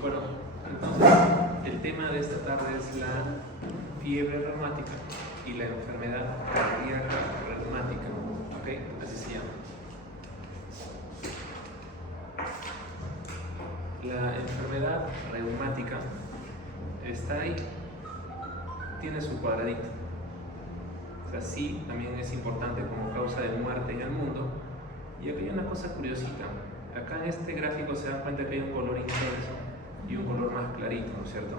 Bueno, entonces el tema de esta tarde es la fiebre reumática y la enfermedad cardíaca reumática, ¿ok? Así se llama. La enfermedad reumática está ahí, tiene su cuadradito. O sea, sí, también es importante como causa de muerte en el mundo. Y aquí hay una cosa curiosita. Acá en este gráfico se dan cuenta que hay un color intenso y un color más clarito, ¿no es cierto?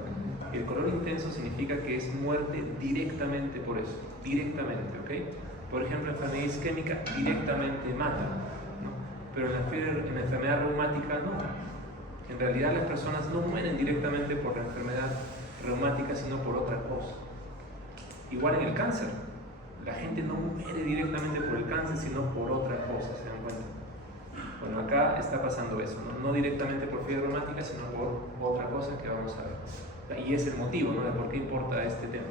El color intenso significa que es muerte directamente por eso, directamente, ¿ok? Por ejemplo, enfermedad isquémica directamente mata, ¿no? Pero en la enfermedad reumática no. En realidad las personas no mueren directamente por la enfermedad reumática, sino por otra cosa. Igual en el cáncer, la gente no muere directamente por el cáncer, sino por otra cosa, ¿se dan cuenta? Bueno, acá está pasando eso, ¿no? No directamente por fiebre reumática, sino por otra cosa que vamos a ver. Y es el motivo, ¿no?, de por qué importa este tema.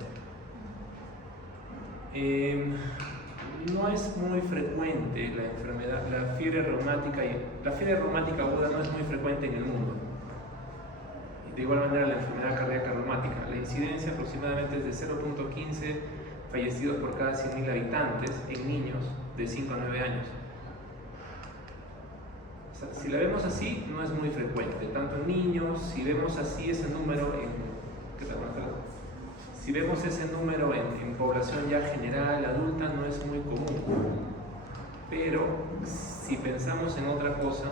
No es muy frecuente la enfermedad, la fiebre reumática aguda no es muy frecuente en el mundo. De igual manera la enfermedad cardíaca reumática, la incidencia aproximadamente es de 0.15 fallecidos por cada 100.000 habitantes en niños de 5 a 9 años. O sea, si la vemos así, no es muy frecuente, tanto en niños. Si vemos así ese número si vemos ese número en población ya general, adulta, no es muy común. Pero si pensamos en otra cosa,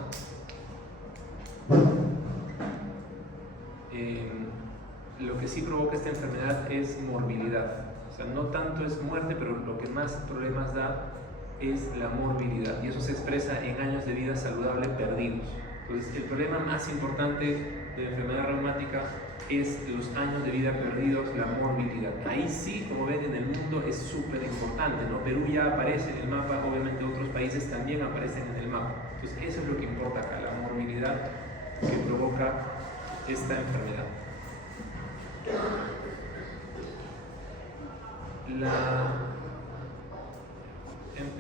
lo que sí provoca esta enfermedad es morbilidad. O sea, no tanto es muerte, pero lo que más problemas da es la morbilidad, y eso se expresa en años de vida saludable perdidos. Entonces, el problema más importante de la enfermedad reumática es los años de vida perdidos, la morbilidad. Ahí sí, como ven, en el mundo es súper importante, ¿no? Perú ya aparece en el mapa, obviamente otros países también aparecen en el mapa. Entonces, eso es lo que importa acá, la morbilidad que provoca esta enfermedad.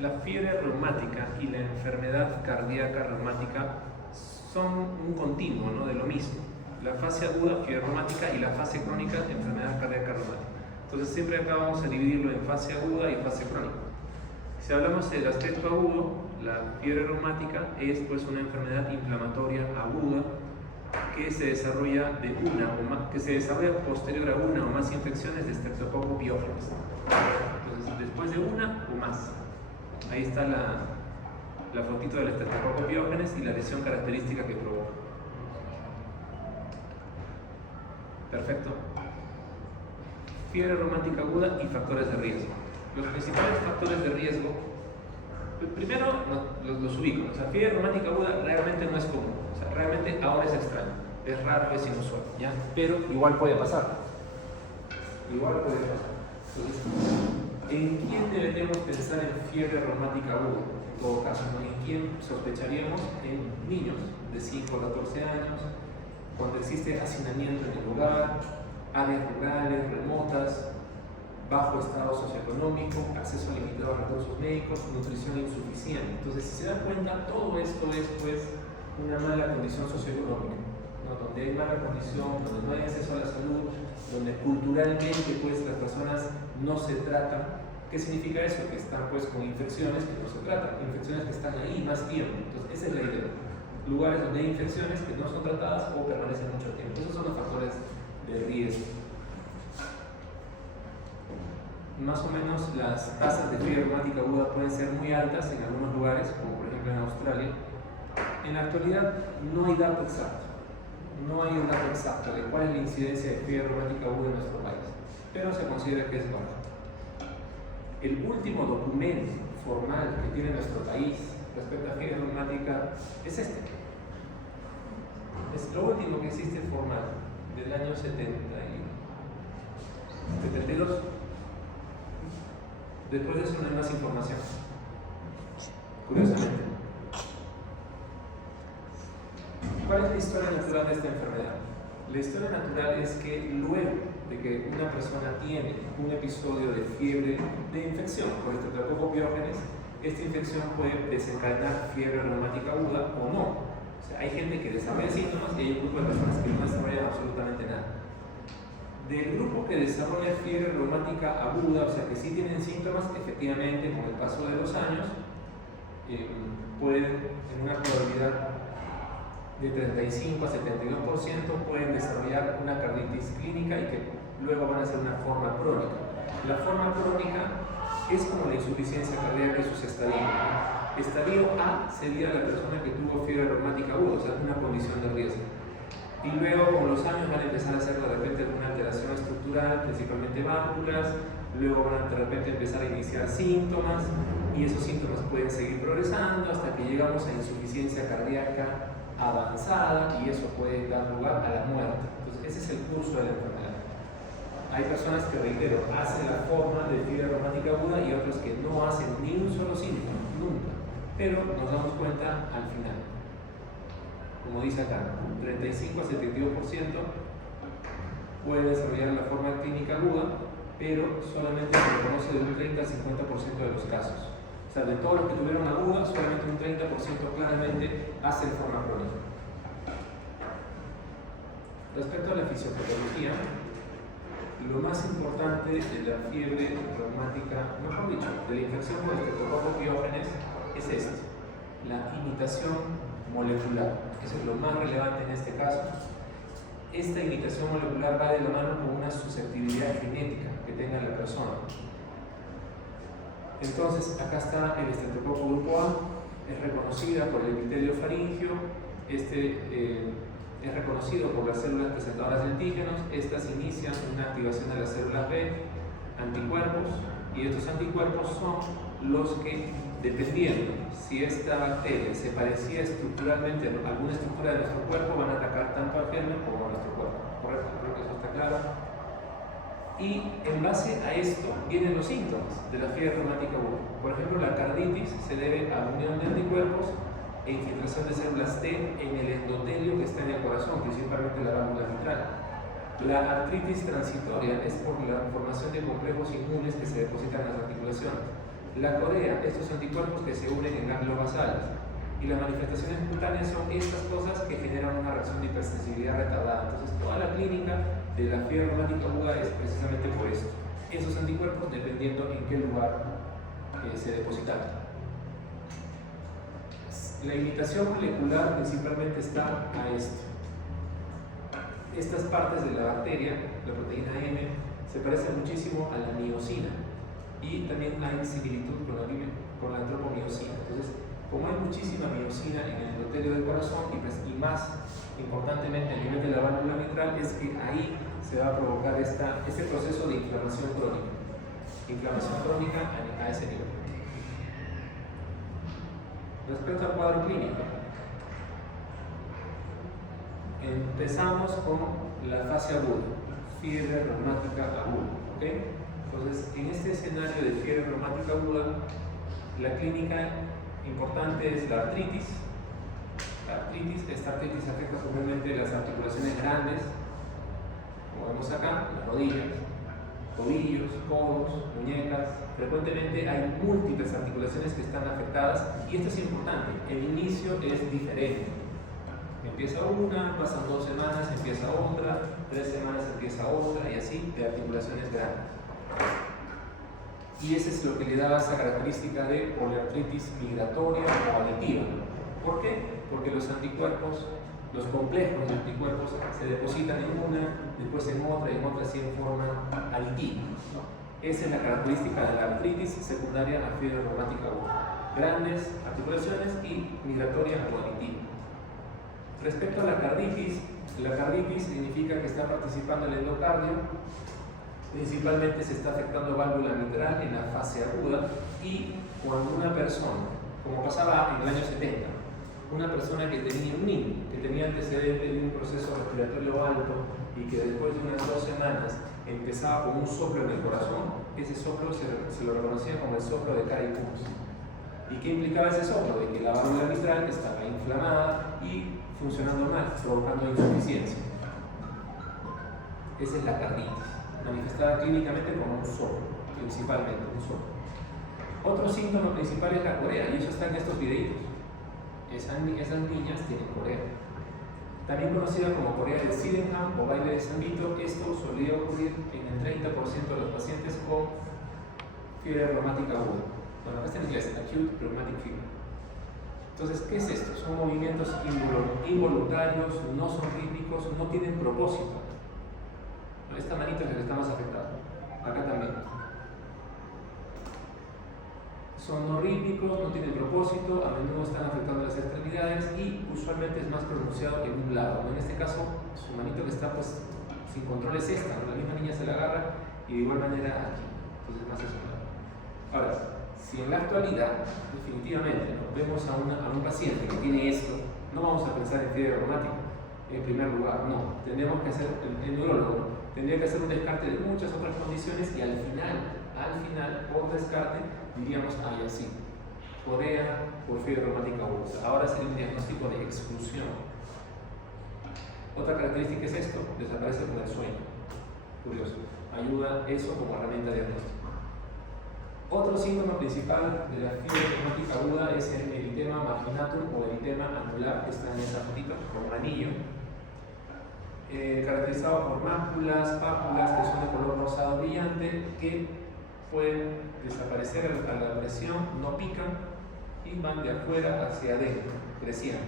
La fiebre reumática y la enfermedad cardíaca reumática son un continuo, ¿no?, de lo mismo. La fase aguda, fiebre reumática, y la fase crónica, enfermedad cardíaca reumática. Entonces siempre acá vamos a dividirlo en fase aguda y fase crónica. Si hablamos del aspecto agudo, la fiebre reumática es pues una enfermedad inflamatoria aguda que se desarrolla posterior a una o más infecciones de Streptococcus pyogenes. Entonces, después de una o más. Ahí está la fotito del Streptococcus pyogenes y la lesión característica que provoca. Perfecto. Fiebre reumática aguda y factores de riesgo. Los principales factores de riesgo, primero los ubico. O sea, fiebre reumática aguda realmente no es común. O sea, realmente ahora es extraño. Es raro, es inusual, ¿ya? Pero igual puede pasar. Entonces, ¿en quién deberíamos pensar en fiebre reumática aguda? En todo caso, ¿no? ¿En quién sospecharíamos? En niños de 5 a 14 años, cuando existe hacinamiento en el hogar, áreas rurales, remotas, bajo estado socioeconómico, acceso limitado a recursos médicos, nutrición insuficiente. Entonces, si se dan cuenta, todo esto es pues una mala condición socioeconómica, ¿no? Donde hay mala condición, donde no hay acceso a la salud, donde culturalmente pues las personas no se tratan. ¿Qué significa eso? Que están pues con infecciones que no se tratan, infecciones que están ahí más tiempo. Entonces, esa es la idea. Lugares donde hay infecciones que no son tratadas o permanecen mucho tiempo. Esos son los factores de riesgo. Más o menos las tasas de fiebre reumática aguda pueden ser muy altas en algunos lugares, como por ejemplo en Australia. En la actualidad no hay dato exacto. No hay un dato exacto de cuál es la incidencia de fiebre reumática aguda en nuestro país, pero se considera que es baja. El último documento formal que tiene nuestro país respecto a fiebre reumática es este. Es lo último que existe formal, del año 72. Después de eso no hay más información, curiosamente. ¿Cuál es la historia natural de esta enfermedad? La historia natural es que luego de que una persona tiene un episodio de fiebre de infección por Streptococcus pyogenes, esta infección puede desencadenar fiebre reumática aguda o no. O sea, hay gente que desarrolla síntomas y hay un grupo de personas que no desarrollan absolutamente nada. Del grupo que desarrolla fiebre reumática aguda, o sea que sí tienen síntomas, efectivamente con el paso de los años pueden, en una probabilidad de 35 a 72%, pueden desarrollar una carditis clínica y que luego van a ser una forma crónica. La forma crónica es como la insuficiencia cardíaca y sus estadios. Estadio A sería la persona que tuvo fiebre reumática aguda, o sea, una condición de riesgo. Y luego con los años van a empezar a hacer de repente alguna alteración estructural, principalmente válvulas, luego van a de repente empezar a iniciar síntomas y esos síntomas pueden seguir progresando hasta que llegamos a insuficiencia cardíaca avanzada y eso puede dar lugar a la muerte. Entonces ese es el curso de la enfermedad. Hay personas que, reitero, hacen la forma de fiebre reumática aguda y otras que no hacen ni un solo síntoma, nunca, pero nos damos cuenta al final. Como dice acá, 35 a 72% puede desarrollar la forma clínica aguda, pero solamente se reconoce de un 30 al 50% de los casos. O sea, de todos los que tuvieron aguda, solamente un 30% claramente hacen forma crónica. Respecto a la fisiopatología, lo más importante de la fiebre reumática, mejor dicho, de la infección por estreptococcus pyogenes es esto, la imitación molecular. Eso es lo más relevante en este caso. Esta imitación molecular va de la mano con una susceptibilidad genética que tenga la persona. Entonces, acá está el estreptococo grupo A, es reconocida por el epitelio faríngeo, es reconocido por las células presentadoras de antígenos, estas inician una activación de las células B, anticuerpos, y estos anticuerpos son los que, dependiendo si esta bacteria se parecía estructuralmente a alguna estructura de nuestro cuerpo, van a atacar tanto al germen como a nuestro cuerpo. Correcto, creo que eso está claro. Y en base a esto vienen los síntomas de la fiebre reumática aguda. Por ejemplo, la carditis se debe a unión de anticuerpos e infiltración de células T en el endotelio que está en el corazón, principalmente la válvula mitral. La artritis transitoria es por la formación de complejos inmunes que se depositan en las articulaciones. La corea, estos anticuerpos que se unen en ganglios basales. Y las manifestaciones cutáneas son estas cosas que generan una reacción de hipersensibilidad retardada. Entonces, toda la clínica de la fiebre reumática aguda es precisamente por esto. Esos anticuerpos dependiendo en qué lugar se depositaron. La imitación molecular principalmente está a esto. Estas partes de la bacteria, la proteína M, se parecen muchísimo a la miosina y también hay similitud con la antropomiosina. Entonces, como hay muchísima miosina en el endotelio del corazón y más importantemente a nivel de la válvula mitral, es que ahí se va a provocar este proceso de inflamación crónica. Inflamación crónica a ese nivel. Respecto al cuadro clínico, empezamos con la fase aguda, fiebre reumática aguda. ¿Okay? Entonces, en este escenario de fiebre reumática aguda, la clínica importante es la artritis. Esta artritis afecta comúnmente las articulaciones grandes, como vemos acá, las rodillas, tobillos, codos, muñecas. Frecuentemente hay múltiples articulaciones que están afectadas y esto es importante, el inicio es diferente. Empieza una, pasan 2 semanas, empieza otra, 3 semanas empieza otra y así de articulaciones grandes. Y ese es lo que le da esa característica de poliartritis migratoria o aditiva. ¿Por qué? Porque los anticuerpos, los complejos de anticuerpos se depositan en una, después en otra y en otra así en forma aditiva. Esa es la característica de la artritis secundaria a fiebre reumática aguda. Grandes articulaciones y migratoria o aditiva. Respecto a la carditis significa que está participando el endocardio. Principalmente se está afectando válvula mitral en la fase aguda y cuando una persona, como pasaba en el año 70, una persona que tenía un niño, que tenía antecedentes de un proceso respiratorio alto y que después de unas 2 semanas empezaba con un soplo en el corazón, ese soplo se lo reconocía como el soplo de Cary Puns. ¿Y qué implicaba ese soplo? De que la válvula mitral estaba inflamada y funcionando mal, provocando insuficiencia. Esa es la carditis, manifestada clínicamente como un soplo, principalmente un soplo. Otro síntoma principal es la corea, y eso está en estos videitos. esas niñas tienen corea. También conocida como corea de Sydenham o baile de San Vito, esto solía ocurrir en el 30% de los pacientes con fiebre reumática aguda. Bueno, acá está en inglés, acute rheumatic fever. Entonces, ¿qué es esto? Son movimientos involuntarios, no son rítmicos, no tienen propósito. Esta manita es la que está más afectada. Acá también. Son no rítmicos, no tienen propósito, a menudo están afectando las extremidades y usualmente es más pronunciado en un lado. En este caso, su manito que está pues sin control es esta, ¿no? La misma niña se la agarra y de igual manera aquí. Entonces, más es un lado. Ahora, si en la actualidad, definitivamente, ¿no?, vemos a un paciente que tiene esto, no vamos a pensar en fiebre reumática en primer lugar, no. Tenemos que hacer, el neurólogo tendría que hacer un descarte de muchas otras condiciones y al final, por descarte, diríamos, así, corea por fiebre reumática aguda. Ahora sería un diagnóstico de exclusión. Otra característica es esto, desaparece con el sueño. Curioso, ayuda eso como herramienta de diagnóstico. Otro síntoma principal de la fiebre reumática aguda es el eritema marginatum o eritema anular, que está en esa fotito, con un anillo, caracterizado por máculas, pápulas que son de color rosado brillante, que pueden desaparecer a la presión, no pican y van de afuera hacia adentro, creciendo.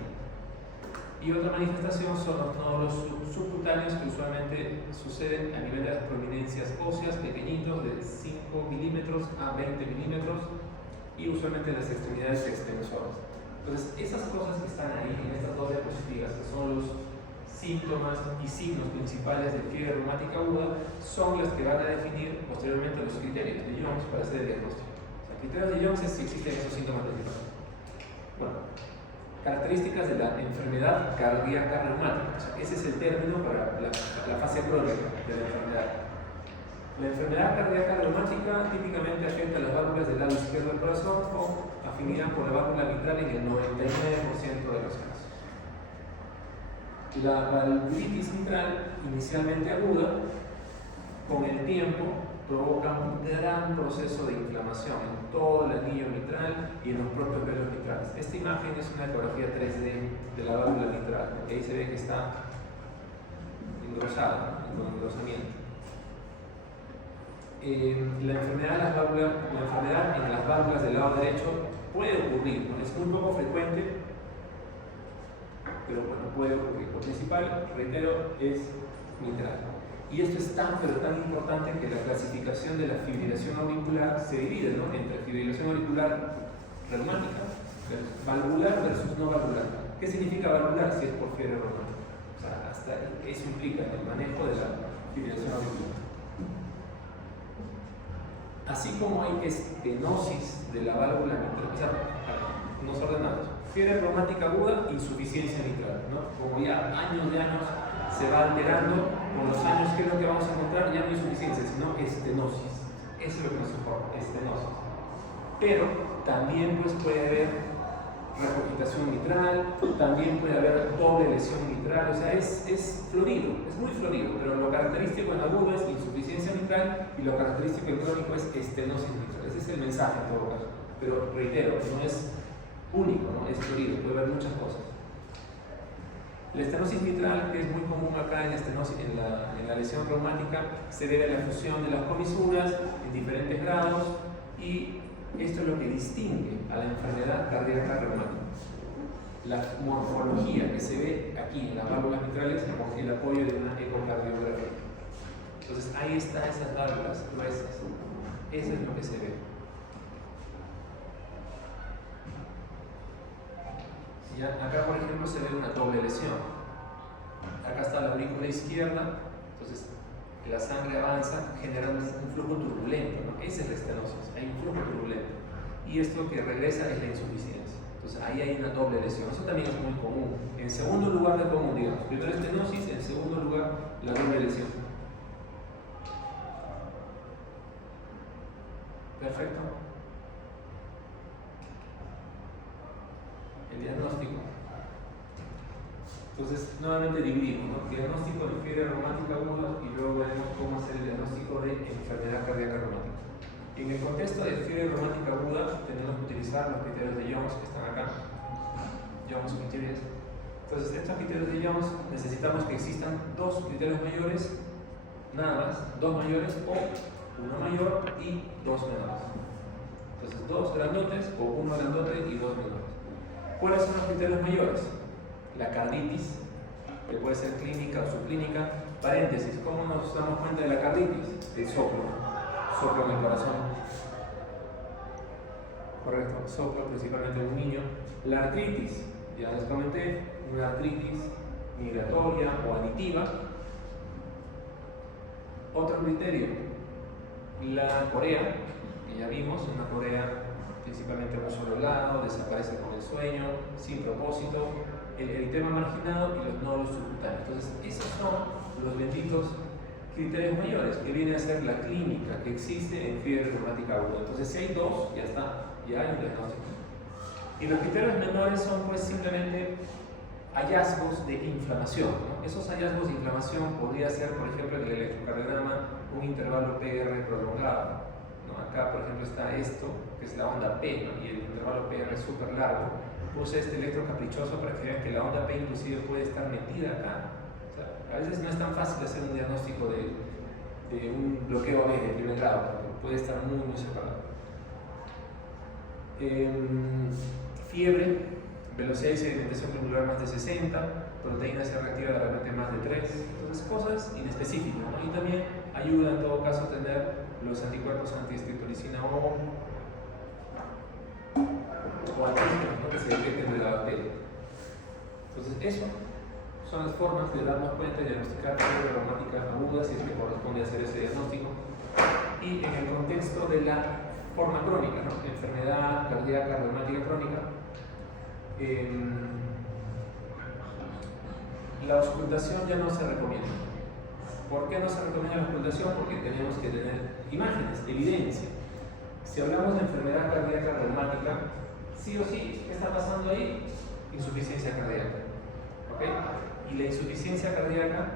Y otra manifestación son los nódulos subcutáneos que usualmente suceden a nivel de las prominencias óseas, pequeñitos, de 5 milímetros a 20 milímetros, y usualmente en las extremidades extensoras. Entonces, esas cosas que están ahí en estas dos diapositivas, que son los síntomas y signos principales de fiebre reumática aguda, son las que van a definir posteriormente los criterios de Jones para hacer el diagnóstico. O sea, criterios de Jones es si existen esos síntomas principales. Bueno, características de la enfermedad cardíaca reumática. O sea, ese es el término para la fase crónica de la enfermedad. La enfermedad cardíaca reumática típicamente afecta a las válvulas del lado izquierdo del corazón con afinidad por la válvula mitral en el 99% de los casos. La valvulitis mitral, inicialmente aguda, con el tiempo provoca un gran proceso de inflamación en todo el anillo mitral y en los propios velos mitrales. Esta imagen es una ecografía 3D de la válvula mitral, porque ahí se ve que está engrosada, con engrosamiento. La enfermedad en las válvulas del lado derecho puede ocurrir, ¿no? Es muy poco frecuente, pero bueno, puede ocurrir. Lo principal, reitero, es mitral. Y esto es tan, pero tan importante que la clasificación de la fibrilación auricular se divide, ¿no?, entre fibrilación auricular reumática, valvular versus no valvular. ¿Qué significa valvular si es por fiebre reumática? O sea, hasta eso implica el manejo de la fibrilación auricular. Así como hay estenosis de la válvula mitral, o sea, nos ordenamos. Fiebre reumática aguda, insuficiencia mitral, ¿no? Como ya años de años se va alterando, con los años, ¿qué es lo que vamos a encontrar? Ya no insuficiencia, sino estenosis. Eso es lo que nos informa, estenosis. Pero también pues, puede haber regurgitación mitral, también puede haber doble lesión mitral, o sea, es florido, es muy florido, pero lo característico en agudo es insuficiencia mitral y lo característico en crónico es estenosis mitral. Ese es el mensaje en todo caso. Pero reitero, no es único, ¿no? Es florido, puede haber muchas cosas. La estenosis mitral, que es muy común acá en la lesión reumática, se debe a la fusión de las comisuras en diferentes grados y esto es lo que distingue a la enfermedad cardíaca reumática. La morfología que se ve aquí en las válvulas mitrales con el apoyo de una ecocardiografía. Entonces ahí están esas válvulas gruesas. Eso es lo que se ve. ¿Ya? Acá, por ejemplo, se ve una doble lesión. Acá está la aurícula izquierda, entonces la sangre avanza generando un flujo turbulento, ¿no? Esa es la estenosis, hay un flujo turbulento. Y esto que regresa es la insuficiencia. Entonces ahí hay una doble lesión. Eso también es muy común. En segundo lugar de común, digamos. Primero estenosis, en segundo lugar la doble lesión. Perfecto. El diagnóstico. Entonces, nuevamente dividimos, ¿no? Diagnóstico de fiebre reumática aguda y luego veremos cómo hacer el diagnóstico de enfermedad cardíaca reumática. En el contexto de fiebre reumática aguda tenemos que utilizar los criterios de Jones que están acá. Jones Criterios. Entonces, estos criterios de Jones necesitamos que existan dos criterios mayores, nada más, dos mayores o uno mayor y dos menores. Entonces, dos grandotes o uno grandote y dos menores. ¿Cuáles son los criterios mayores? La carditis, que puede ser clínica o subclínica. Paréntesis, ¿cómo nos damos cuenta de la carditis? El soplo en el corazón. Correcto, soplo principalmente en un niño. La artritis, ya les comenté, una artritis migratoria o aditiva. Otro criterio, la corea, que ya vimos, una corea principalmente en un solo lado, desaparece con el sueño, sin propósito, el eritema marginado y los nódulos subcutáneos. Entonces, esos son los benditos criterios mayores, que viene a ser la clínica que existe en fiebre reumática aguda. Entonces, si hay dos, ya está, ya hay un diagnóstico. Y los criterios menores son pues simplemente hallazgos de inflamación, ¿no? Esos hallazgos de inflamación podría ser, por ejemplo, en el electrocardiograma, un intervalo PR prolongado, ¿no? Acá, por ejemplo, está esto, que es la onda P, ¿no? Y el intervalo PR es súper largo. Puse este electro caprichoso para que vean que la onda P inclusive puede estar metida acá. O sea, a veces no es tan fácil hacer un diagnóstico de un bloqueo AB de primer grado, porque puede estar muy, muy separado. Fiebre, velocidad y sedimentación glomerular más de 60, proteína C reactiva de repente más de 3, entonces cosas inespecíficas, ¿no? Y también ayuda en todo caso a tener los anticuerpos antistreptolicina o antígenos, ¿no? Que se detecten de la bacteria. Entonces eso son las formas de darnos cuenta y diagnosticar fiebre reumática aguda si es que corresponde hacer ese diagnóstico. Y en el contexto de la forma crónica, ¿no? Enfermedad cardíaca reumática crónica, la auscultación ya no se recomienda. ¿Por qué no se recomienda la auscultación? Porque tenemos que tener imágenes, evidencia. Si hablamos de enfermedad cardíaca reumática, sí o sí, ¿qué está pasando ahí? Insuficiencia cardíaca. ¿Okay? Y la insuficiencia cardíaca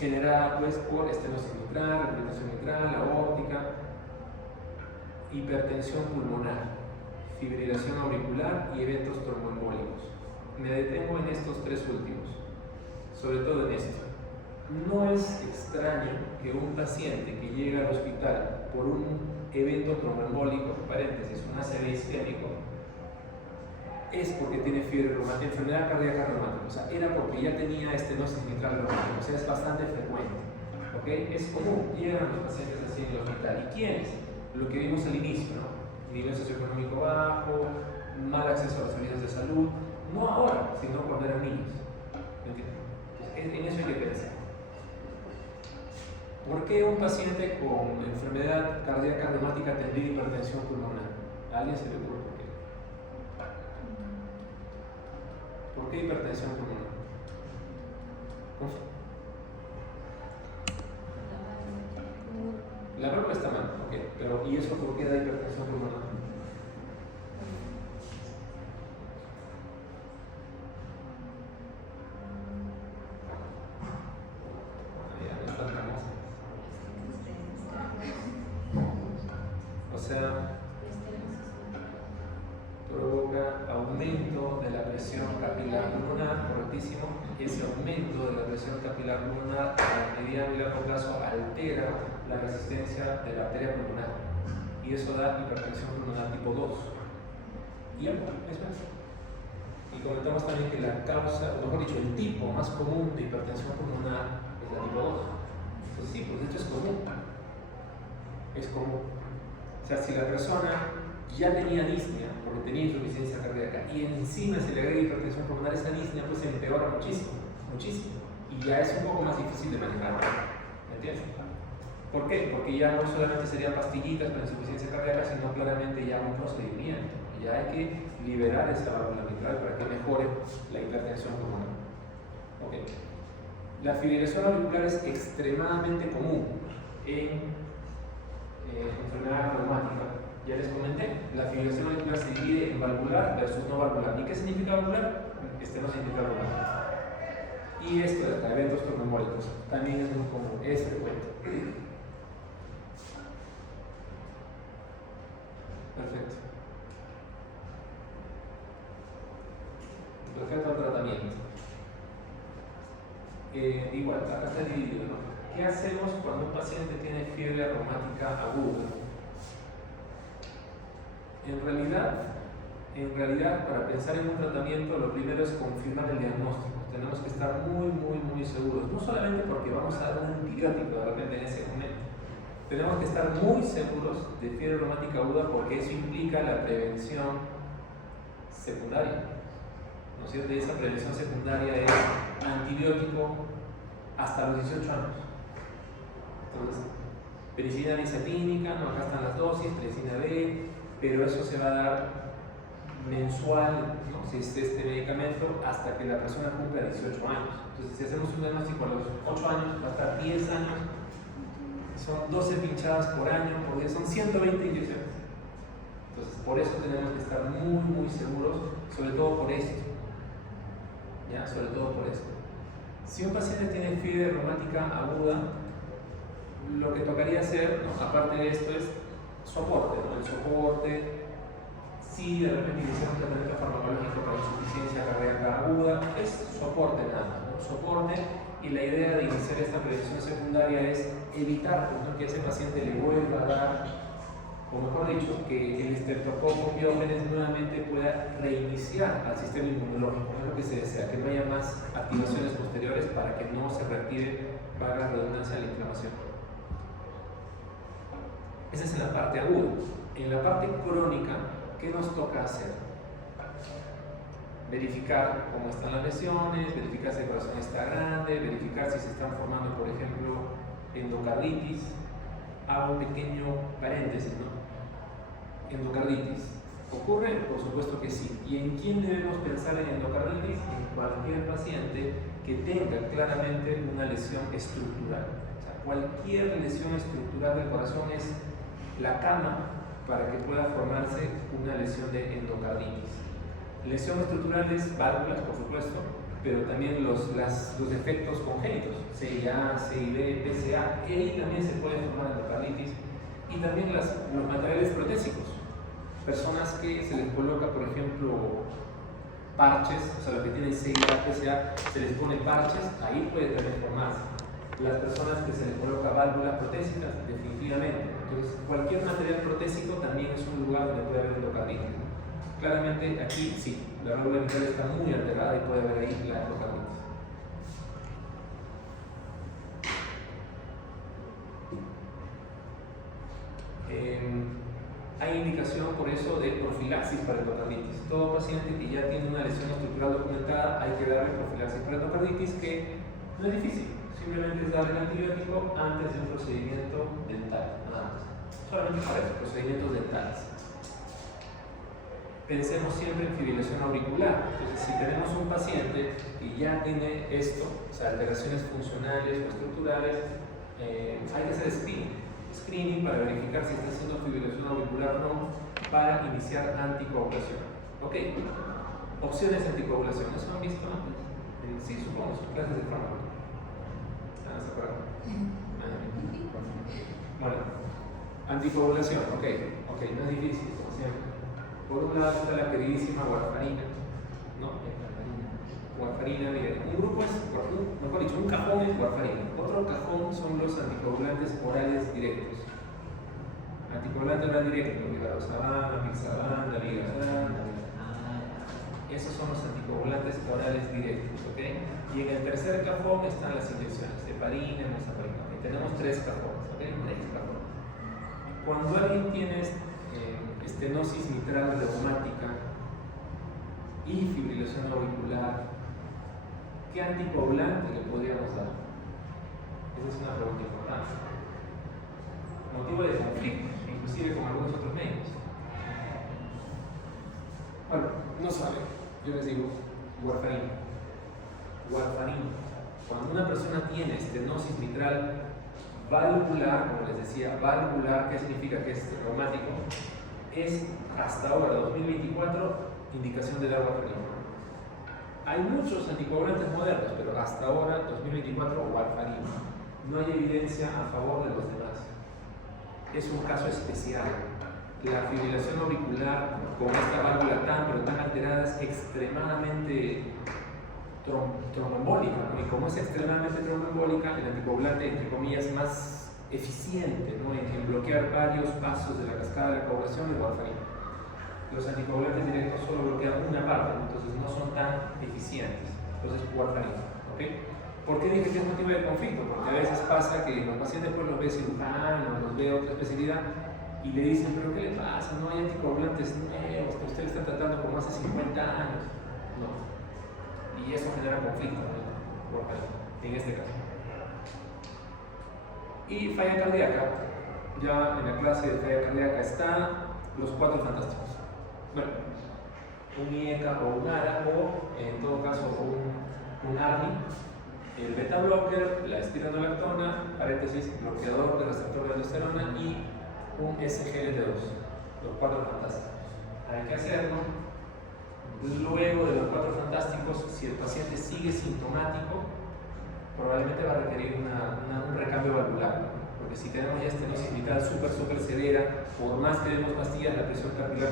generada pues, por estenosis mitral, hipertensión mitral, aórtica, hipertensión pulmonar, fibrilación auricular y eventos tromboembólicos. Me detengo en estos tres últimos, sobre todo en esto. No es extraño que un paciente que llega al hospital por un evento tromboembólico, paréntesis, un ACV isquémico, es porque tiene fiebre reumática, enfermedad cardíaca reumática, o sea, era porque ya tenía estenosis mitral reumática, o sea, es bastante frecuente, ¿ok? Es común, llegan los pacientes así en el hospital. ¿Y quiénes? Lo que vimos al inicio, ¿no? Nivel socioeconómico bajo, mal acceso a los servicios de salud, no ahora, sino cuando eran niños. ¿Me entiendes? Entonces, en eso hay que pensar. ¿Por qué un paciente con enfermedad cardíaca reumática tendría hipertensión pulmonar? ¿A alguien se le ocurre por qué? ¿Por qué hipertensión pulmonar? La válvula está mal, ok, pero ¿y eso por qué da hipertensión pulmonar? O sea, provoca aumento de la presión capilar pulmonar, correctísimo. Ese aumento de la presión capilar pulmonar a mediano y largo plazo altera la resistencia de la arteria pulmonar y eso da hipertensión pulmonar tipo 2. Y algo, eso es. Y comentamos también que la causa, o mejor dicho, el tipo más común de hipertensión pulmonar es la tipo 2. Entonces sí, pues de hecho es común. Es común. O sea, si la persona ya tenía disnea porque tenía insuficiencia cardíaca y encima se le agrega hipertensión pulmonar, esa disnea pues se empeora muchísimo, muchísimo. Y ya es un poco más difícil de manejar. ¿Me entiendes? ¿Por qué? Porque ya no solamente serían pastillitas para insuficiencia cardíaca, sino claramente ya un procedimiento. Ya hay que liberar esa válvula mitral para que mejore la hipertensión pulmonar. Okay. La fibrilación auricular es extremadamente común en enfermedad reumática. Ya les comenté, la fibrilación auricular se divide en valvular versus no valvular. ¿Y qué significa valvular? No significa valvular. Y esto de acá, eventos tromboembólicos, también es muy común, es frecuente. Perfecto. igual, acá está dividido, ¿no? ¿Qué hacemos cuando un paciente tiene fiebre reumática aguda? En realidad, para pensar en un tratamiento, lo primero es confirmar el diagnóstico. Tenemos que estar muy seguros, no solamente porque vamos a dar un antibiótico de repente en ese momento. Tenemos que estar muy seguros de fiebre reumática aguda porque eso implica la prevención secundaria, ¿no es cierto? Y esa prevención secundaria es antibiótico hasta los 18 años. Entonces, penicilina bisatínica, no, acá están las dosis, penicilina B, pero eso se va a dar mensual, ¿no? Si es este medicamento, hasta que la persona cumpla 18 años. Entonces, si hacemos un diagnóstico a los 8 años, va a estar 10 años, son 12 pinchadas por año, porque son 120 inyecciones. Entonces, por eso tenemos que estar muy seguros, sobre todo por esto. ¿Ya? Sobre todo por esto. Si un paciente tiene fiebre reumática aguda, lo que tocaría hacer, ¿no? Aparte de esto, es soporte, ¿no? El soporte, si de repente iniciamos un tratamiento farmacológico para insuficiencia cardíaca aguda, es soporte nada más, ¿no? Soporte, y la idea de iniciar esta prevención secundaria es evitar, ¿no?, que ese paciente le vuelva a dar, o mejor dicho, que el Streptococcus pyogenes nuevamente pueda reiniciar al sistema inmunológico. Es lo que se desea, que no haya más activaciones posteriores para que no se reactive, para la redundancia, la inflamación. Esa es en la parte aguda. En la parte crónica, ¿qué nos toca hacer? Verificar cómo están las lesiones, verificar si el corazón está grande, verificar si se están formando, por ejemplo, endocarditis. Hago un pequeño paréntesis, ¿no? Endocarditis. ¿Ocurre? Por supuesto que sí. ¿Y en quién debemos pensar en endocarditis? En cualquier paciente que tenga claramente una lesión estructural. O sea, cualquier lesión estructural del corazón es la cama para que pueda formarse una lesión de endocarditis. Lesión estructural es válvulas, por supuesto, pero también los defectos congénitos, CIA, CIB, PCA, y ahí también se puede formar endocarditis. Y también los materiales protésicos. Personas que se les coloca, por ejemplo, parches, o sea, los que tienen CIA, PCA, se les pone parches, ahí puede también formarse. Las personas que se les coloca válvulas protésicas, definitivamente. Entonces, cualquier material protésico también es un lugar donde puede haber endocarditis. Claramente aquí sí, la válvula mitral está muy alterada y puede haber ahí la endocarditis. Hay indicación por eso de profilaxis para endocarditis. Todo paciente que ya tiene una lesión estructural documentada hay que darle profilaxis para endocarditis, que no es difícil, simplemente es darle el antibiótico antes de un procedimiento dental, nada más. Solamente para eso, procedimientos dentales. Pensemos siempre en fibrilación auricular. Entonces, si tenemos un paciente que ya tiene esto, o sea, alteraciones funcionales o estructurales, hay que hacer screening para verificar si está haciendo fibrilación auricular o no, para iniciar anticoagulación. Ok, opciones de anticoagulación, ¿eso han visto antes? Sí, supongo, son clases de fármaco. ¿Se acuerdan? Bueno, anticoagulación, ok, no es difícil, como siempre. Por un lado está la queridísima warfarina, ¿no? Warfarina, miren, un grupo es, mejor dicho, un cajón es warfarina, otro cajón son los anticoagulantes orales directos. Anticoagulante oral directo, rivaroxaban, apixaban, dabigatran, esos son los anticoagulantes orales directos, ¿ok? Y en el tercer cajón están las inyecciones, heparina, enoxaparina. Tenemos tres cajones, ¿ok? Tres cajones. Cuando alguien tiene estenosis mitral reumática y fibrilación auricular, ¿qué anticoagulante le podríamos dar? Esa es una pregunta importante. Motivo de conflicto, inclusive con algunos otros médicos. Bueno, no saben, yo les digo warfarina. Cuando una persona tiene estenosis mitral valvular, como les decía, valvular, ¿qué significa? Que es reumático, es hasta ahora, 2024, indicación de dar warfarina. Hay muchos anticoagulantes modernos, pero hasta ahora, 2024, warfarina. No hay evidencia a favor de los demás. Es un caso especial. La fibrilación auricular con esta válvula tan alterada es extremadamente tromboembólica, ¿no? Y como es extremadamente tromboembólica, el anticoagulante, entre comillas, más eficiente, ¿no? en bloquear varios pasos de la cascada de la coagulación es warfarina. Los anticoagulantes directos solo bloquean una parte, ¿no? Entonces no son tan eficientes. Entonces, warfarina. ¿Okay? ¿Por qué dije que es motivo de conflicto? Porque a veces pasa que los pacientes pues los ve cirujano, los ve otra especialidad y le dicen, pero ¿qué le pasa? No hay anticoagulantes nuevos que usted está tratando como hace 50 años. No. Y eso genera conflicto, ¿no? En este caso. Y falla cardíaca. Ya en la clase de falla cardíaca están los 4 fantásticos. Bueno, un IECA o un ARA o en todo caso un ARNI, el beta blocker, la espironolactona, paréntesis, bloqueador de receptor de aldosterona y un SGLT2, los 4 fantásticos. Hay que hacerlo. Luego de los 4 fantásticos, si el paciente sigue sintomático, probablemente va a requerir un recambio valvular, porque si tenemos ya estenosis mitral súper severa, por más que demos pastillas, la presión capilar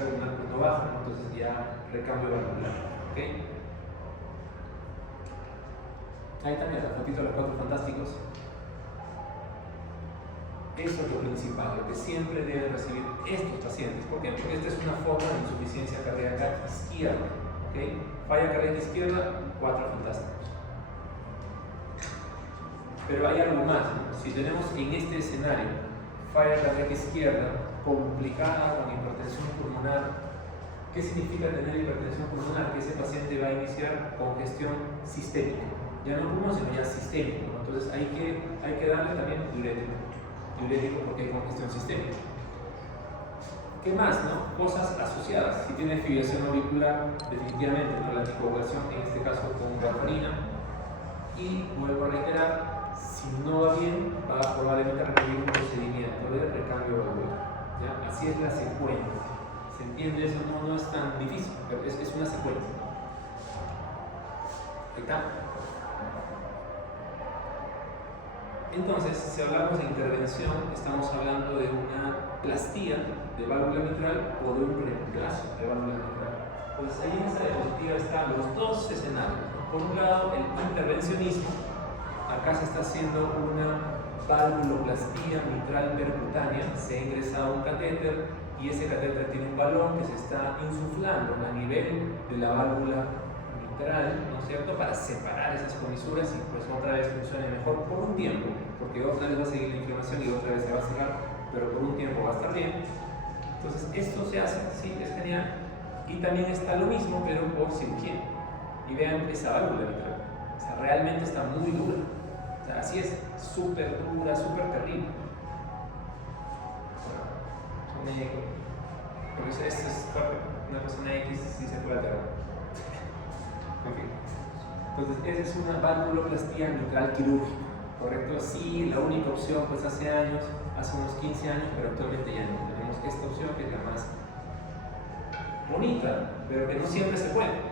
no baja, ¿no? Entonces ya recambio valvular. ¿Okay? Ahí también la fotito de los 4 fantásticos. Eso es lo principal, lo que siempre deben recibir estos pacientes. ¿Por qué? Porque esta es una forma de insuficiencia cardíaca izquierda. ¿Okay? Falla cardíaca izquierda, 4 fantásticos. Pero hay algo más, ¿no? Si tenemos en este escenario falla cardíaca izquierda complicada con hipertensión pulmonar, ¿qué significa tener hipertensión pulmonar? Que ese paciente va a iniciar congestión sistémica. Ya no pulmón, sino ya sistémico, ¿no? Entonces hay que darle también diurético porque hay congestión sistémica. ¿Qué más, no? Cosas asociadas. Si tiene fibrilación auricular, definitivamente, ¿no? La anticoagulación, en este caso con warfarina. Y vuelvo a reiterar, si no va bien, va a probablemente requerir un procedimiento de recambio valvular. ¿Ya? Así es la secuencia. ¿Se entiende eso? No es tan difícil, pero es una secuencia. Ahí está. Entonces, si hablamos de intervención, estamos hablando de una plastía de válvula mitral o de un reemplazo de válvula mitral. Pues ahí en esa diapositiva están los 2 escenarios, ¿no? Por un lado, el intervencionismo. Acá se está haciendo una valvuloplastía mitral percutánea. Se ha ingresado un catéter y ese catéter tiene un balón que se está insuflando a nivel de la válvula mitral, ¿no es cierto?, para separar esas comisuras y pues otra vez funcione mejor por un tiempo, porque otra vez va a seguir la inflamación y otra vez se va a cerrar, pero por un tiempo va a estar bien. Entonces esto se hace, sí, es genial. Y también está lo mismo, pero por cirugía. Y vean esa válvula mitral, o sea, realmente está muy dura. O sea, así es, súper dura, súper terrible. Porque esto es una persona X sí se puede alterar. En fin. Entonces, esa es una valvuloplastía mitral quirúrgica, ¿correcto? Sí, la única opción pues hace años, hace unos 15 años, pero actualmente ya no. Tenemos esta opción que es la más bonita, pero que no siempre se puede.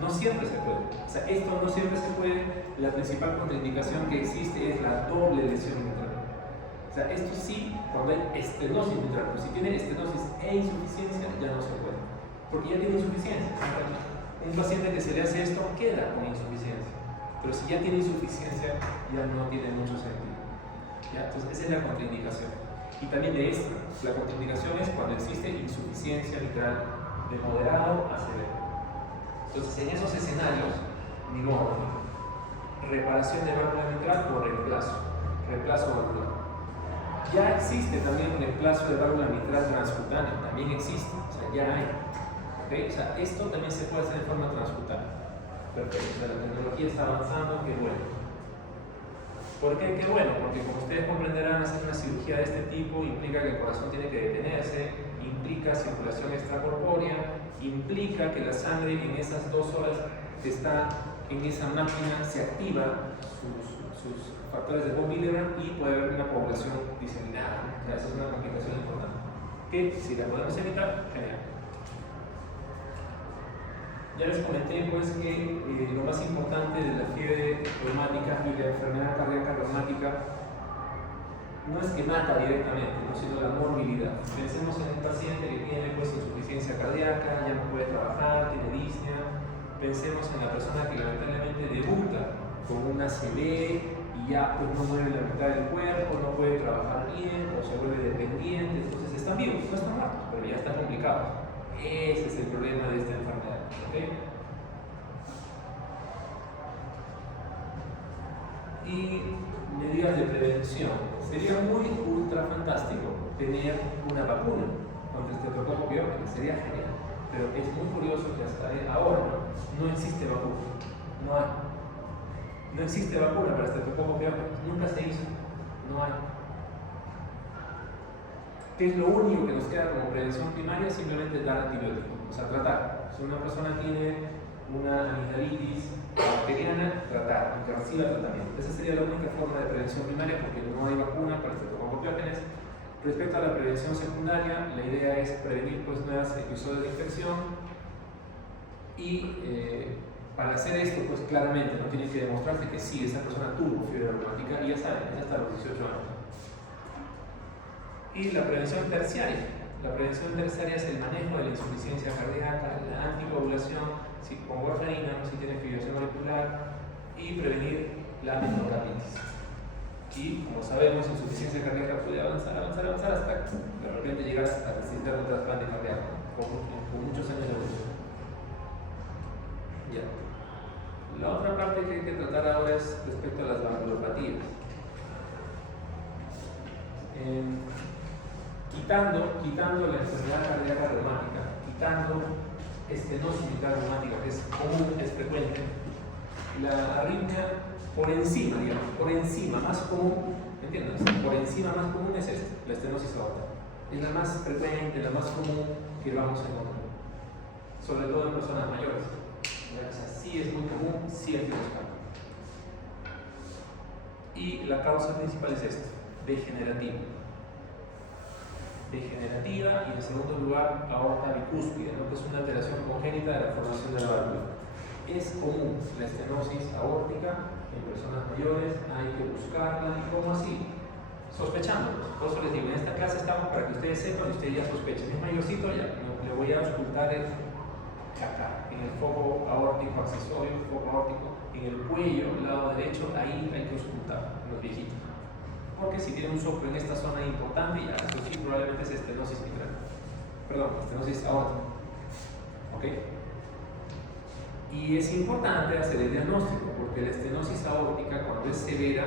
No siempre se puede. O sea, esto no siempre se puede. La principal contraindicación que existe es la doble lesión mitral. O sea, esto sí, cuando hay estenosis mitral, pero si tiene estenosis e insuficiencia, ya no se puede. Porque ya tiene insuficiencia. Un paciente que se le hace esto queda con insuficiencia. Pero si ya tiene insuficiencia, ya no tiene mucho sentido. ¿Ya? Entonces, esa es la contraindicación. Y también de esta, la contraindicación es cuando existe insuficiencia mitral de moderado a severo. Entonces, en esos escenarios, ni modo. Reparación de válvula mitral o reemplazo valvular. Ya existe también reemplazo de válvula mitral transcutánea, también existe, o sea, ya hay. ¿Okay? O sea, esto también se puede hacer de forma transcutánea. Perfecto, o sea, la tecnología está avanzando, qué bueno. ¿Por qué? Qué bueno, porque como ustedes comprenderán, hacer una cirugía de este tipo implica que el corazón tiene que detenerse, implica circulación extracorpórea, implica que la sangre en esas 2 horas que está en esa máquina se activa sus factores de von Willebrand y puede haber una coagulación diseminada. O sea, esa es una complicación importante. Que si la podemos evitar, genial. Ya les comenté pues que lo más importante de la fiebre reumática y la enfermedad cardíaca reumática no es que mata directamente, ¿no? Sino la morbilidad. Pensemos en un paciente que tiene pues insuficiencia cardíaca, ya no puede trabajar, tiene disnea, Pensemos en la persona que lamentablemente debuta con una ACV y ya pues, no mueve la mitad del cuerpo, no puede trabajar bien o se vuelve dependiente. Entonces están vivos, no están muertos, pero ya están complicados. Ese es el problema de esta enfermedad. ¿Okay? Y medidas de prevención. Sería muy ultra fantástico tener una vacuna contra este estreptococo pyogenes, sería genial. Pero es muy curioso que hasta ahora no existe vacuna. No hay. No existe vacuna para este estreptococo pyogenes. Nunca se hizo. No hay. ¿Qué es lo único que nos queda como prevención primaria? Simplemente dar antibióticos. O sea, tratar. Si una persona tiene una amigdalitis bacteriana, tratar, aunque reciba tratamiento. Esa sería la única forma de prevención primaria porque no hay vacuna para este estreptococo pyogenes. Respecto a la prevención secundaria, la idea es prevenir pues, nuevos episodios de infección y para hacer esto, pues claramente no tiene que demostrarse que sí, esa persona tuvo fiebre reumática y ya saben, es hasta los 18 años. Y la prevención terciaria. La prevención terciaria es el manejo de la insuficiencia cardíaca, la anticoagulación, si con warfarina, si tiene fibrilación auricular y prevenir la miocarditis. Y como sabemos, insuficiencia cardíaca puede avanzar hasta de repente llegar a necesitar un trasplante cardíaco con muchos años de evolución. Ya. La otra parte que hay que tratar ahora es respecto a las valvulopatías. Quitando la enfermedad cardíaca reumática, quitando estenosis mitral reumática, que es común, es frecuente, la arritmia por encima, digamos, por encima, más común, ¿entiendes? Por encima más común es esta, la estenosis aórtica. Es la más frecuente, la más común que vamos a encontrar, sobre todo en personas mayores. O sea, sí es muy común, sí hay que buscarlo. Y la causa principal es esta, degenerativa. Degenerativa y en segundo lugar aorta bicúspide, ¿no? Que es una alteración congénita de la formación de la válvula. Es común la estenosis aórtica en personas mayores, hay que buscarla. ¿Y cómo así? Sospechando. Por eso les digo, en esta clase estamos para que ustedes sepan y ustedes ya sospechen. Es mayorcito, ya le voy a auscultar acá, en el foco aórtico accesorio, el foco aórtico, en el cuello, al lado derecho, ahí hay que auscultar, en los viejitos. Porque si tiene un soplo en esta zona importante, ya eso sí probablemente es estenosis mitral. Perdón, estenosis aórtica. ¿Ok? Y es importante hacer el diagnóstico, porque la estenosis aórtica, cuando es severa,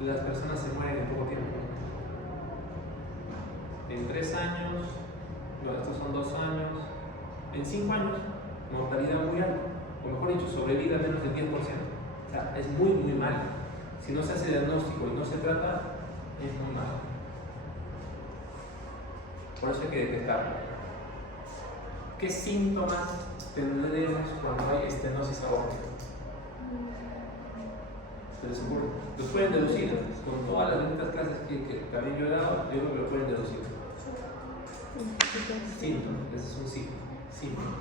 las personas se mueren en poco tiempo. En 3 años, bueno, estos son 2 años, en 5 años, mortalidad muy alta, o mejor dicho, sobrevida menos del 10%. O sea, es muy, muy mal. Si no se hace diagnóstico y no se trata, es muy mal. Por eso hay que detectarlo. ¿Qué síntomas tendremos cuando hay estenosis aórtica? ¿Se les ocurre? Los pueden deducir, con todas las benditas clases que también yo he dado, yo creo que lo pueden deducir. Síntomas, ese es un síntoma.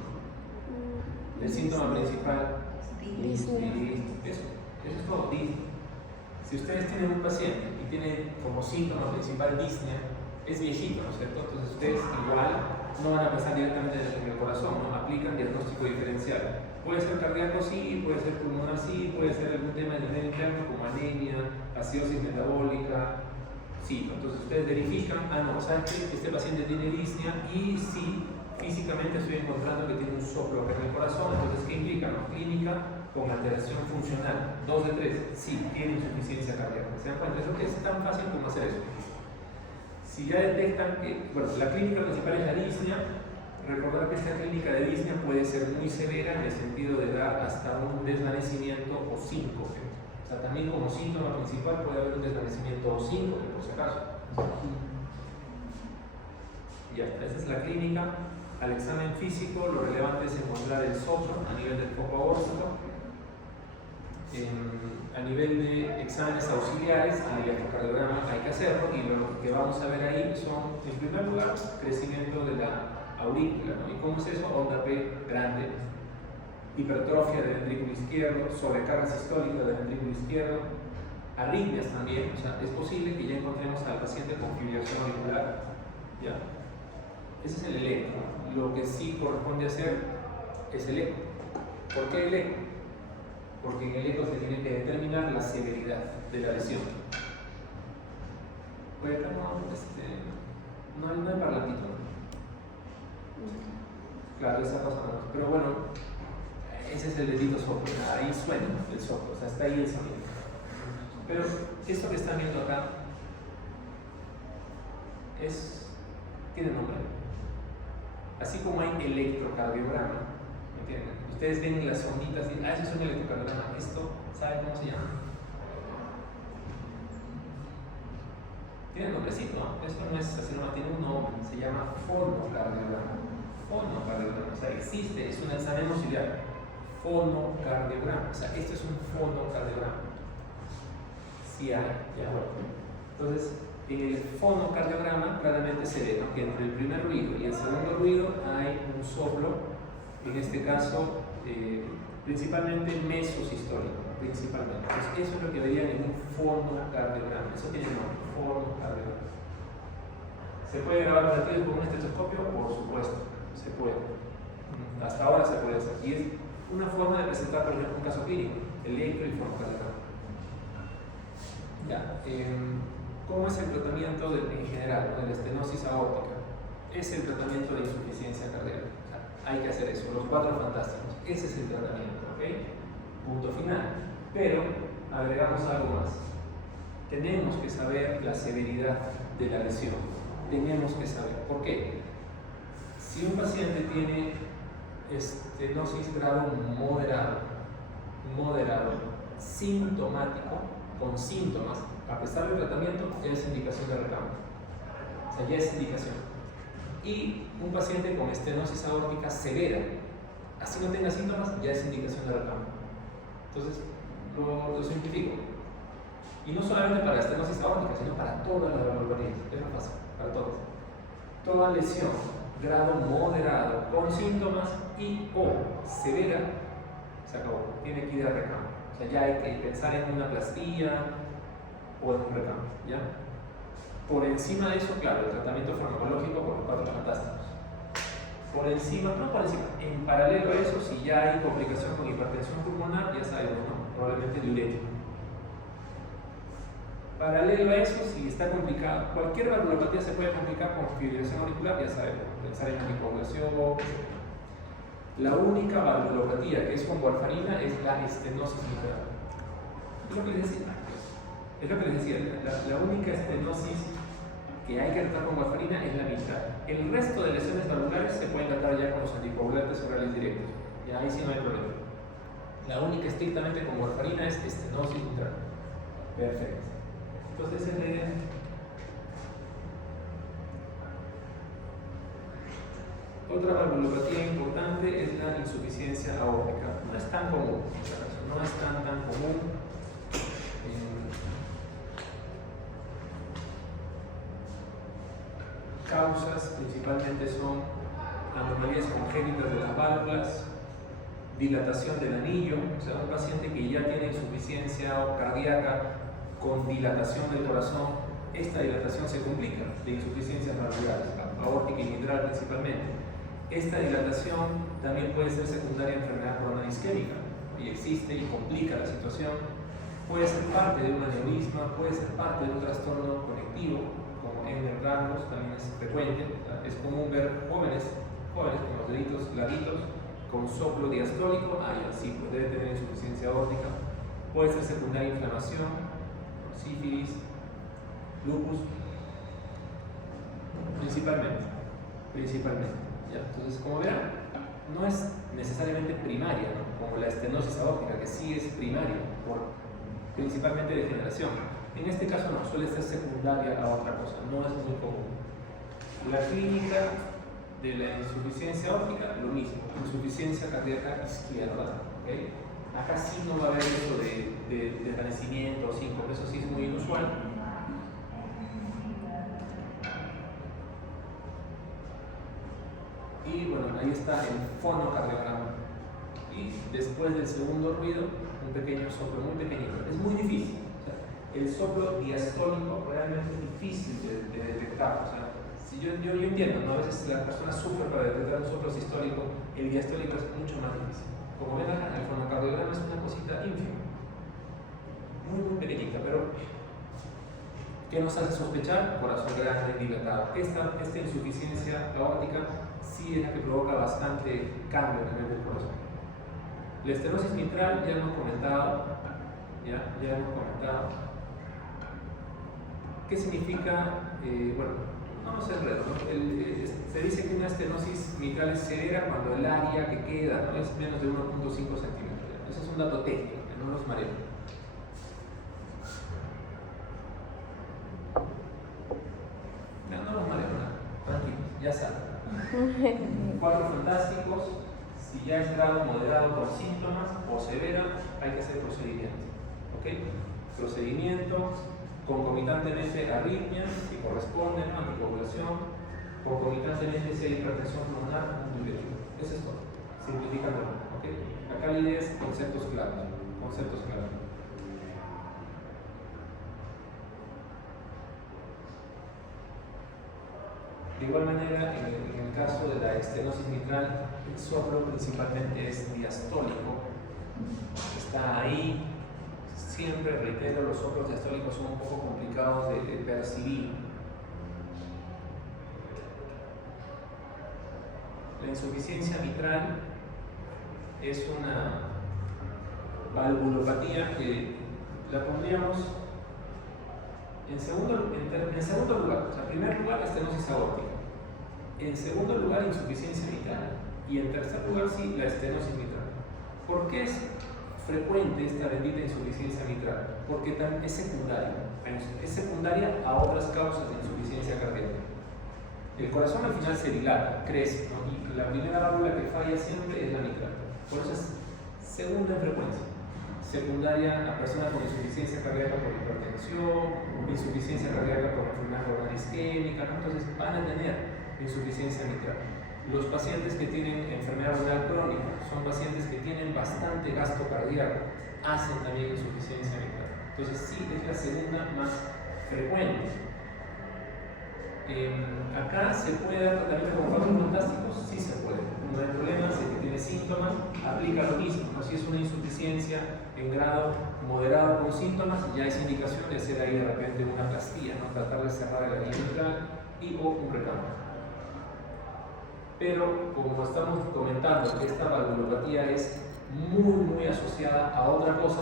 El síntoma principal, eso es todo, disney. Si ustedes tienen un paciente y tiene como síntoma principal disnea, es viejito, ¿no es cierto? Entonces ustedes igual no van a pensar directamente en el corazón, ¿no? Aplican diagnóstico diferencial. Puede ser cardíaco sí, puede ser pulmonar sí, puede ser algún tema de nivel interno como anemia, acidosis metabólica, sí. Entonces ustedes verifican, no, ¿saben qué? Este paciente tiene disnea y sí, físicamente estoy encontrando que tiene un soplo en el corazón. Entonces, ¿qué implica? ¿No? Clínica con alteración funcional, 2 de 3, sí, tiene insuficiencia cardíaca. ¿Se dan cuenta? Eso que es tan fácil como hacer eso. Si ya detectan que, bueno, la clínica principal es la disnea, recordar que esta clínica de disnea puede ser muy severa en el sentido de dar hasta un desvanecimiento o síncope. O sea, también como síntoma principal puede haber un desvanecimiento o síncope, por si acaso. Ya, esa es la clínica. Al examen físico, lo relevante es encontrar el soplo a nivel del foco aórtico. A nivel de exámenes auxiliares, en el electrocardiograma hay que hacerlo y lo que vamos a ver ahí son, en primer lugar, crecimiento de la aurícula, ¿no? ¿Y cómo es eso? Onda P grande, hipertrofia del ventrículo izquierdo, sobrecarga sistólica del ventrículo izquierdo, arritmias también. O sea, es posible que ya encontremos al paciente con fibrilación auricular. ¿Ya? Ese es el electro. Lo que sí corresponde hacer es el eco. ¿Por qué el eco? Porque en el eco se tiene que determinar la severidad de la lesión. Pues acá no hay parlantito, ¿no? Claro, esa cosa no. Pero bueno, ese es el dedito soplo. Ahí suena el soplo, o sea, está ahí el sonido. Pero esto que están viendo acá tiene nombre. Así como hay electrocardiograma, ¿me entienden? Ustedes ven las onditas y eso es un electrocardiograma. Esto, ¿saben cómo se llama? Tiene nombrecito, ¿no? Esto no es así nomás, tiene un nombre, se llama fonocardiograma. Fonocardiograma, o sea, existe, sabemos estudiar. Fonocardiograma, o sea, esto es un fonocardiograma. Sí hay, ya. Entonces, en el fonocardiograma claramente se ve, ¿no?, que entre el primer ruido y el segundo ruido hay un soplo, en este caso principalmente mesosistólico, principalmente. Entonces, eso es lo que verían en un fonocardiograma. Eso tiene nombre, fonocardiograma. ¿Se puede grabar latidos con un estetoscopio? Por supuesto, se puede. Hasta ahora se puede hacer. Y es una forma de presentar, por ejemplo, un caso clínico, electro y fonocardiograma. Ya, ¿cómo es el tratamiento en general de la estenosis aórtica? Es el tratamiento de insuficiencia cardíaca. O sea, hay que hacer eso, los 4 fantásticos. Ese es el tratamiento, ¿ok? Punto final. Pero agregamos algo más. Tenemos que saber la severidad de la lesión. Tenemos que saber. ¿Por qué? Si un paciente tiene estenosis grado moderado, sintomático, con síntomas, a pesar del tratamiento, ya es indicación de recambio. O sea, ya es indicación. Y un paciente con estenosis aórtica severa, así no tenga síntomas, ya es indicación de recambio. Entonces, lo simplifico. Y no solamente para estenosis aórtica, sino para todas las valvulopatías. Es más fácil, para todas. Toda lesión, grado moderado, con síntomas y o severa, se acabó. Tiene que ir a recambio. O sea, ya hay que pensar en una plastilla o en un recambio, ¿ya? Por encima de eso, claro, el tratamiento farmacológico con los 4 fantásticos. Por encima, en paralelo a eso, si ya hay complicación con hipertensión pulmonar, ya sabemos, ¿no? Probablemente diurético. Paralelo a eso, si está complicado, cualquier valvulopatía se puede complicar con fibrilación auricular, ya sabemos, pensar en anticoagulación. La única valvulopatía que es con warfarina es la estenosis mitral. Es lo que les decía, la única estenosis que hay que tratar con warfarina es la mitral. El resto de lesiones valvulares se pueden tratar ya con los anticoagulantes orales directos. Y ahí sí no hay problema. La única estrictamente con warfarina es estenosis mitral. Perfecto. Entonces, otra valvulopatía importante es la insuficiencia aórtica. No es tan común, no es tan común. Causas principalmente son anomalías congénitas de las válvulas, dilatación del anillo, o sea, un paciente que ya tiene insuficiencia cardíaca con dilatación del corazón, esta dilatación se complica de insuficiencias valvulares, aórtica y mitral principalmente. Esta dilatación también puede ser secundaria a enfermedad coronaria isquémica, y existe y complica la situación. Puede ser parte de un aneurisma, puede ser parte de un trastorno conectivo, como en el rangos, también es frecuente. Es común ver jóvenes con los deditos larguitos, con soplo diastólico, sí, pues debe tener insuficiencia aórtica. Puede ser secundaria inflamación, sífilis, lupus, principalmente. ¿Ya? Entonces, como verán, no es necesariamente primaria, ¿no?, como la estenosis aórtica, que sí es primaria, principalmente degeneración. En este caso no, suele ser secundaria a otra cosa, no es muy común. La clínica de la insuficiencia aórtica, lo mismo, insuficiencia cardíaca izquierda, ¿okay? Acá sí no va a haber eso de desvanecimiento o síncope, eso sí es muy inusual. Y bueno, ahí está el fonocardiograma. Y después del segundo ruido, un pequeño soplo, muy pequeñito. Es muy difícil. O sea, el soplo diastólico realmente es difícil de detectar. O sea, si yo entiendo, ¿no? A veces la persona sufre para detectar un soplo sistólico, el diastólico es mucho más difícil. como ven acá, el fonocardiograma es una cosita ínfima, muy pequeñita, pero ¿qué nos hace sospechar? Corazón grande, dilatado. Esta insuficiencia aórtica sí es la que provoca bastante cambio en el nivel del corazón. La estenosis mitral ya hemos comentado, ¿Qué significa? Bueno, no se enreda, ¿no? Se dice que una estenosis mitral es severa cuando el área que queda, ¿no?, es menos de 1.5 centímetros. Ese es un dato técnico, que no nos mareo. No nos mareo nada, tranquilos, ya saben. 4 fantásticos. Si ya es grado moderado con síntomas o severa, hay que hacer procedimiento. ¿Ok? Procedimiento, concomitantemente arritmias, si corresponden, anticoagulación, concomitantemente si hay hipertensión pulmonar, un diurético. Eso es todo, simplificando. ¿Ok? Acá la idea es conceptos claros. Conceptos claros. De igual manera, en el caso de la estenosis mitral, el soplo principalmente es diastólico. Está ahí. Siempre reitero, los soplos diastólicos son un poco complicados de percibir. La insuficiencia mitral es una valvulopatía que la pondríamos en segundo lugar. O sea, en primer lugar, estenosis aórtica. En segundo lugar, insuficiencia mitral. Y en tercer lugar, sí, la estenosis mitral. ¿Por qué es frecuente esta bendita insuficiencia mitral? Porque es secundaria. Es secundaria a otras causas de insuficiencia cardíaca. El corazón al final se dilata, crece, ¿no? Y la primera válvula que falla siempre es la mitral. Por eso es segunda en frecuencia. Secundaria a personas con insuficiencia cardíaca por hipertensión, insuficiencia cardíaca por enfermedad coronariana isquémica, ¿no? Entonces van a tener insuficiencia mitral. Los pacientes que tienen enfermedad renal crónica son pacientes que tienen bastante gasto cardíaco, hacen también insuficiencia mitral. Entonces sí, es la segunda más frecuente. Acá se puede dar tratamiento con fármacos fantásticos, sí se puede. No hay problema, si tiene síntomas, aplica lo mismo, ¿no? Si es una insuficiencia en grado moderado con síntomas, ya es indicación de hacer ahí de repente una plastía, ¿no? Tratar de cerrar el anillo mitral o un recambio. Pero como estamos comentando que esta valvulopatía es muy asociada a otra cosa,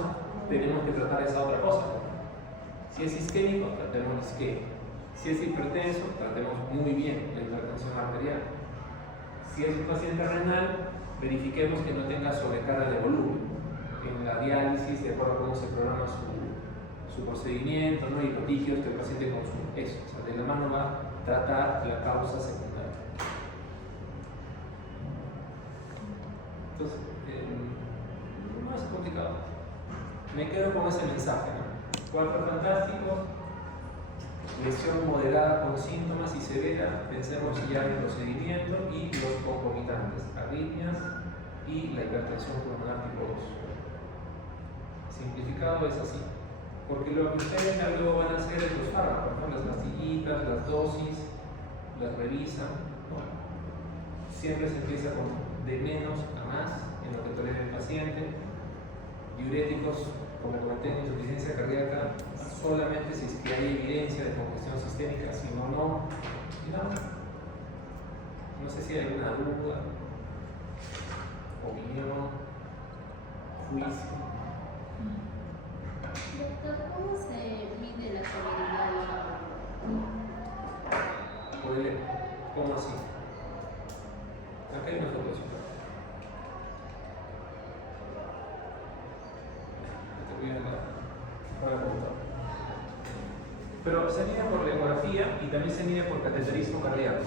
tenemos que tratar esa otra cosa. Si es isquémico, tratemos el isquemia. Si es hipertenso, tratemos muy bien la hipertensión arterial. Si es un paciente renal, verifiquemos que no tenga sobrecarga de volumen. En la diálisis, de acuerdo a cómo se programa su procedimiento, ¿no? Y los líquidos que el paciente consume. Eso, o sea, de la mano va a tratar la causa secundaria. Entonces, no es complicado. Me quedo con ese mensaje, ¿no? 4 fantásticos. Lesión moderada con síntomas y severa, pensemos ya en el procedimiento y los concomitantes, arritmias y la hipertensión pulmonar tipo 2. Simplificado es así, porque lo que ustedes ya luego van a hacer es los fármacos, ¿no? Las pastillitas, las dosis, las revisan, ¿no? Siempre se empieza de menos a más en lo que tolera el paciente. Diuréticos, como comenté, en insuficiencia cardíaca, solamente si es que hay evidencia de congestión sistémica, si no, no. No sé si hay alguna duda, opinión, juicio. Doctor, ¿cómo se mide la severidad de la valvula? ¿Cómo así? Acá hay una foto de eso. Pero se mide por la ecografía y también se mide por cateterismo cardíaco,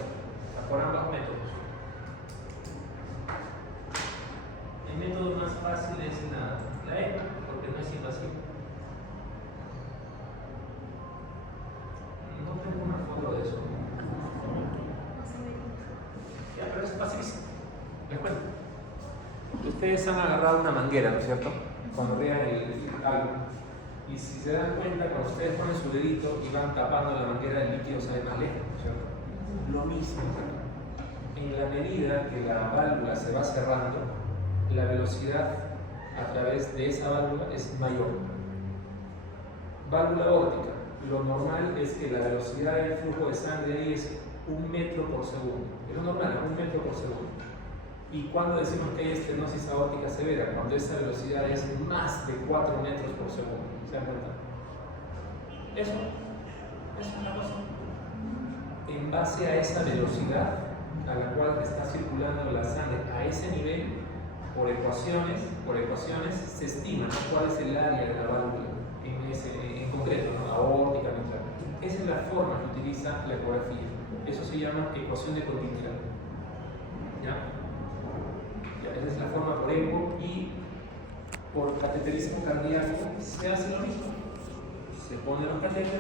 por ambos métodos. El método más fácil es la ECO, porque no es invasivo. No tengo una foto de eso. Ya, pero es facilísimo. Les cuento. Ustedes han agarrado una manguera, ¿no es cierto? Cuando vean algo. Y si se dan cuenta, cuando ustedes ponen su dedito y van tapando la manguera, el líquido sale más lejos, ¿no es cierto? Lo mismo. En la medida que la válvula se va cerrando, la velocidad a través de esa válvula es mayor. Válvula aórtica, lo normal es que la velocidad del flujo de sangre ahí es 1 metro por segundo. Es lo normal, 1 metro por segundo. ¿Y cuando decimos que hay estenosis aórtica severa? Cuando esa velocidad es más de 4 metros por segundo. ¿Se dan cuenta? Eso es una cosa. En base a esa velocidad a la cual está circulando la sangre a ese nivel, por ecuaciones se estima, ¿no?, cuál es el área de la válvula en concreto, ¿no?, aórtica, mitral. Esa es la forma que utiliza la ecografía. Eso se llama ecuación de continuidad. ¿Ya? Esa es la forma por eco, y por cateterismo cardíaco se hace lo mismo. Se ponen los catéteres